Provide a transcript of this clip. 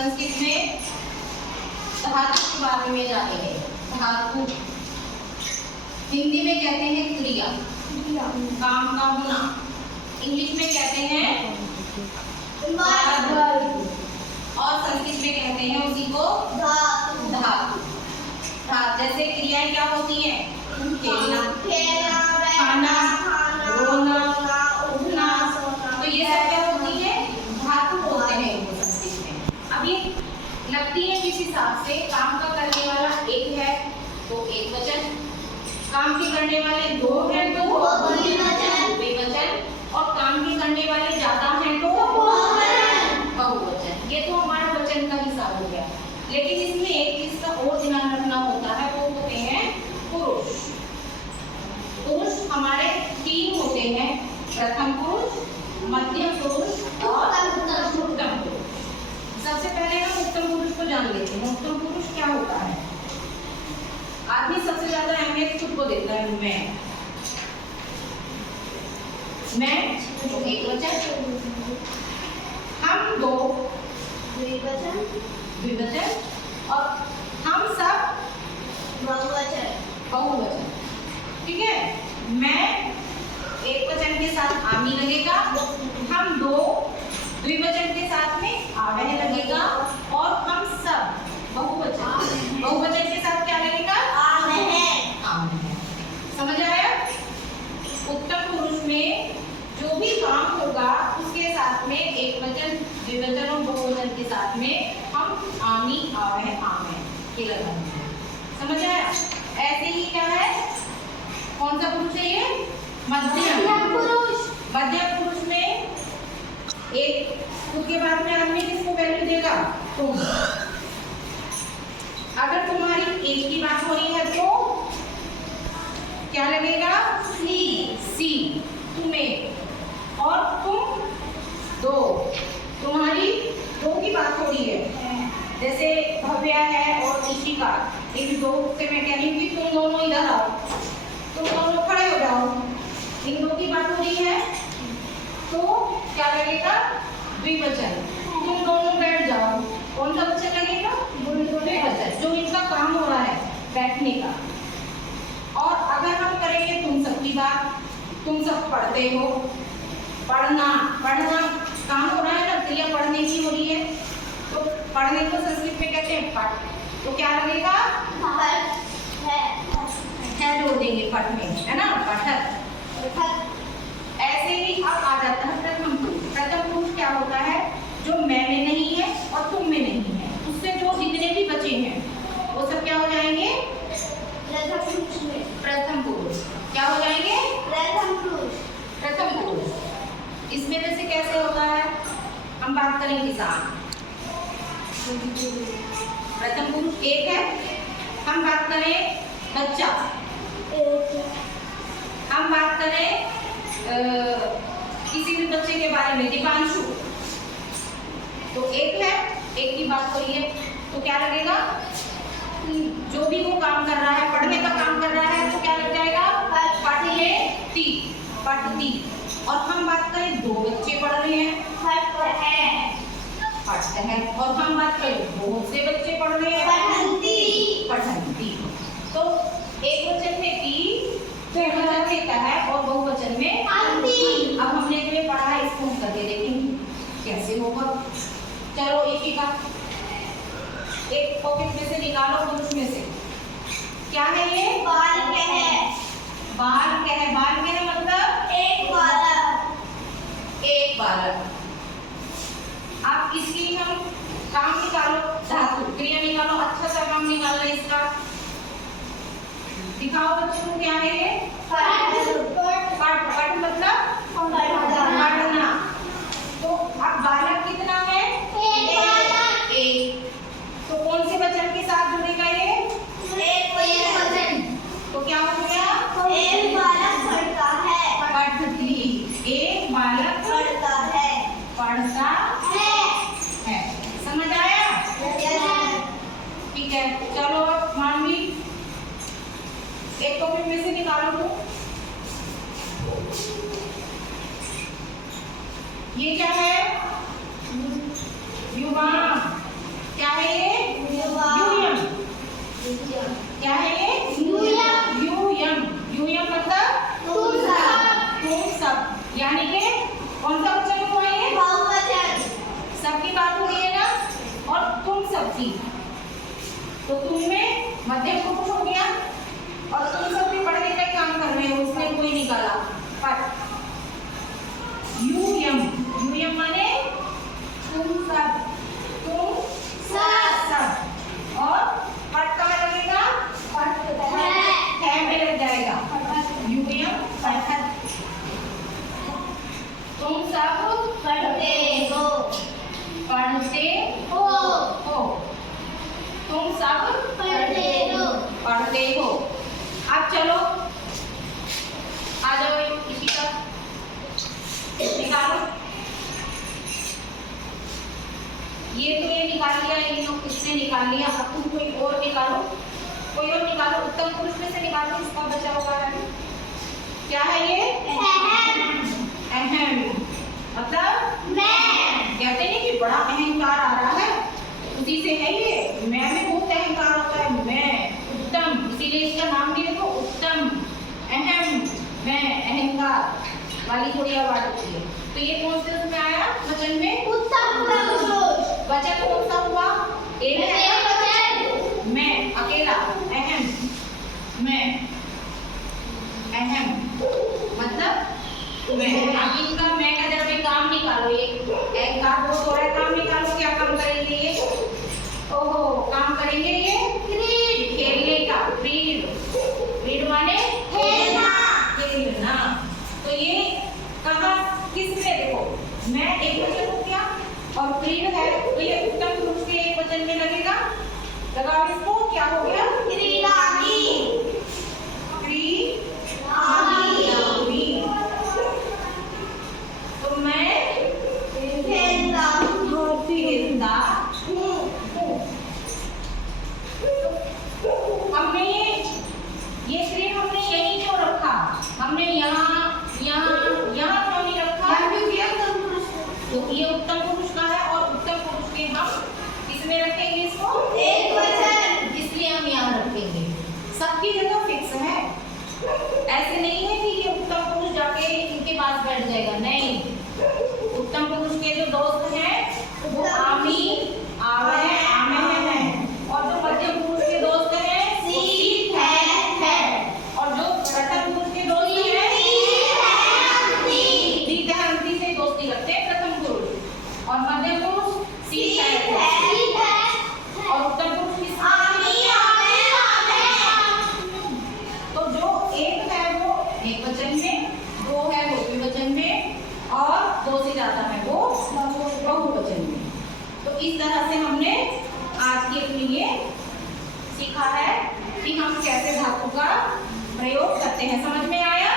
संस्कृत में धातु के बारे में जानेंगे। धातु हिंदी में कहते हैं क्रिया, काम का होना। इंग्लिश में कहते हैं और संस्कृत में कहते हैं उसी को धातु। धातु जैसे क्रियाएं क्या होती हैं? खेलना, खाना, रोना, उठना, तो ये सब क्या होती है? धातु होते हैं इनको संस्कृत में। अब ये लगती है किस हिसाब से? काम का करने वाला एक है तो एक वचन, काम के करने वाले दो हैं तो द्विवचन, और काम के करने वाले ज्यादा हैं तो बहुवचन। ये तो हमारा वचन का हिसाब हो गया। लेकिन इसमें एक चीज का और ध्यान रखना होता है, वो होते हैं पुरुष। पुरुष हमारे तीन होते हैं, प्रथम पुरुष, मध्यम पुरुष और उत्तम पुरुष। सबसे पहले हम उत्तम पुरुष को जान लेते हैं। उत्तम पुरुष क्या होता है? आदमी सबसे ज्यादा अहमियत खुद को देता है। मैं एक वचन, हम दो द्विवचन, और हम सब बहुवचन। ठीक है, मैं एक वचन के साथ आमी लगेगा, हम दो द्विवचन के साथ में आवह लगेगा, और हम सब बहुवचन के साथ क्या लगेगा? समझ आया? उत्तम पुरुष में जो भी काम होगा उसके साथ में एक वचन, द्विवचन और बहुवचन के साथ में हम आमी, आवह, आमे ये लगाएंगे। समझ आया? ऐसे ही क्या है? कौन सा पुरुष है ये? मध्यम पुरुष। मध्यम पुरुष में एक खुद के बाद में आदमी किसको वैल्यू देगा? तुम। अगर तुम्हारी एक की बात हो रही है तो क्या लगेगा? सी तुम्हें, और तुम दो, तुम्हारी दो की बात हो रही है। जैसे भव्या है और ईशिका, इन दो से मैं कह रही हूँ कि तुम दोनों इधर आओ, तुम दोनों खड़े हो जाओ। इन दो की बात हो रही है तो क्या लगेगा? द्विवचन। तुम दोनों बैठ जाओ, कौन सा वचन लगेगा? द्विवचन, जो इनका काम हो रहा है बैठने का। और अगर हम करेंगे तुम सब की बात, तुम सब पढ़ते हो, पढ़ना काम हो रहा है ना, क्रिया पढ़ने की हो रही है, तो पढ़ने को संस्कृत में कहते हैं पठ। तो क्या लगेगा? है जोड़ देंगे पठ में, है ना, पठक। ऐसे ही अब आ जाता है प्रथम पुरुष। प्रथम पुरुष क्या होता है? जो मैं में नहीं है और तुम में नहीं है, उससे जो जितने भी बचे हैं वो सब क्या हो जाएंगे? प्रथम पुरुष। क्या हो जाएंगे? प्रथम पुरुष। इसमें वैसे कैसे होता है? हम बात करें किसान, प्रथम पुरुष एक है। हम बात करें बच्चा, हम बात करें किसी भी बच्चे के बारे में, दीपांशु, तो एक है, एक की बात हो रही है, तो क्या लगेगा? जो भी वो काम कर रहा है, पढ़ने का काम कर रहा है, तो क्या लग जाएगा? पठती। और हम बात करें दो बच्चे पढ़ रहे हैं, पढ़ते हैं, और हम बात करें बहुत से बच्चे पढ़ रहे हैं, पठंती। तो एक वचन में की, द्विवचन में कहा और बहुवचन में अंति। अब हमने जो ये पढ़ा है इसको हम करके देखेंगे कैसे होगा। चलो एक पॉकेट में से निकालो, पुरुष में से क्या है ये? बालक है। बालक है मतलब एक बालक। आप इसकी हम काम निकालो, धातु क्रिया निकालो, अच्छा सा काम निकालना इसका। दिखाओ बच्चों को क्या है ये? पठ मतलब पढ़ना। तो अब बालक कितना है? एक। तो कौन से वचन के साथ जुड़ेगा ये? तो क्या हो गया? एक बालक पढ़ता है। पढ़ती। एक बालक पढ़ता है। समझ आया? ठीक है, चलो मानवी एक टॉपिक में से निकालो तो ये क्या है? युवा। क्या है ये? यूयम। यूयम। यूयम मतलब तुम सब, यानी कि कौन सा वचन हुआ ये? बहुवचन। सबकी बात हो रही है ना, और तुम सब की, तो तुम में मध्यम पुरुष हो गया, और तुम सब भी पढ़ने का काम कर रहे हो, उसने कोई निकाला पर। यूयम। यूयम माने तुम सब, तुम सब, और पट कहाँ लगेगा? है में लग जाएगा। यूयम पठत, तुम सब पढ़ते हो, पढ़ते हो, तुम सब पढ़ते हो। अब चलो आ जाओ इसी का निकालो। ये तो ये निकाल लिया, इन लोग किसने निकाल लिया, अब तुम कोई और निकालो, कोई और निकालो। उत्तम पुरुष में से निकालो, इसका बचा हुआ है। क्या है ये? अहम। मतलब मैं। कहते हैं कि बड़ा अहंकार आ रहा है, उसी से है ये। मैं में बहुत अहंकार होता है। मैं उत्तम, इसीलिए इसका नाम भी देखो उत्तम। अहम, मैं, अहंकार वाली थोड़ी आवाज होती है। तो ये कौन से उसमें आया वचन में? उत्तम पुरुष। वचन कौन सा हुआ? एक वचन। मैं अकेला, अहम, मैं, अहम मतलब मैं। अब इनका मैं का जब एक काम निकालो, एक काम बहुत हो रहा है, काम निकालो। क्या काम करेंगे ये? ओहो, काम करेंगे ये क्रीड, खेलने का। क्रीड, क्रीड माने खेलना, खेलना। तो ये कहाँ किसमें? देखो मैं एक वचन हो गया और क्रीड है, तो ये उत्तम पुरुष के एक वचन में लगेगा। लगाओ इसको, क्या हो गया? क्रीडानी। तो मैं खेलता हूँ। हमने ये क्रीड हमने यही क्यों रखा? हमने यहाँ क्यों नहीं रखा? तो ये उत्तम पुरुष का है, और उत्तम पुरुष के हम किसमें रखेंगे इसको? एक वचन, इसलिए हम यहाँ रखेंगे। सबकी जगह फिक्स है, ऐसे नहीं है कि ये उत्तम पुरुष जाके इनके पास बैठ जाएगा, नहीं। उत्तम पुरुष के जो दोस्त हैं वो आमी, आवे, आमे हैं, और जो मध्यम पुरुष के दोस्त हैं सीत है, और जो प्रथम पुरुष के दोस्त हैं सीत है, अंति से दोस्ती रखते हैं प्रथम पुरुष, और मध्यम पुरुष सीत है, और उत्तम पुरुष तो जो एक है वो एक वचन में, दो है वो द्विवचन में, और दो से ज्यादा है वो बहुवचन में। तो इस तरह से हमने आज के लिए सीखा है कि हम कैसे धातु का प्रयोग करते हैं। समझ में आया?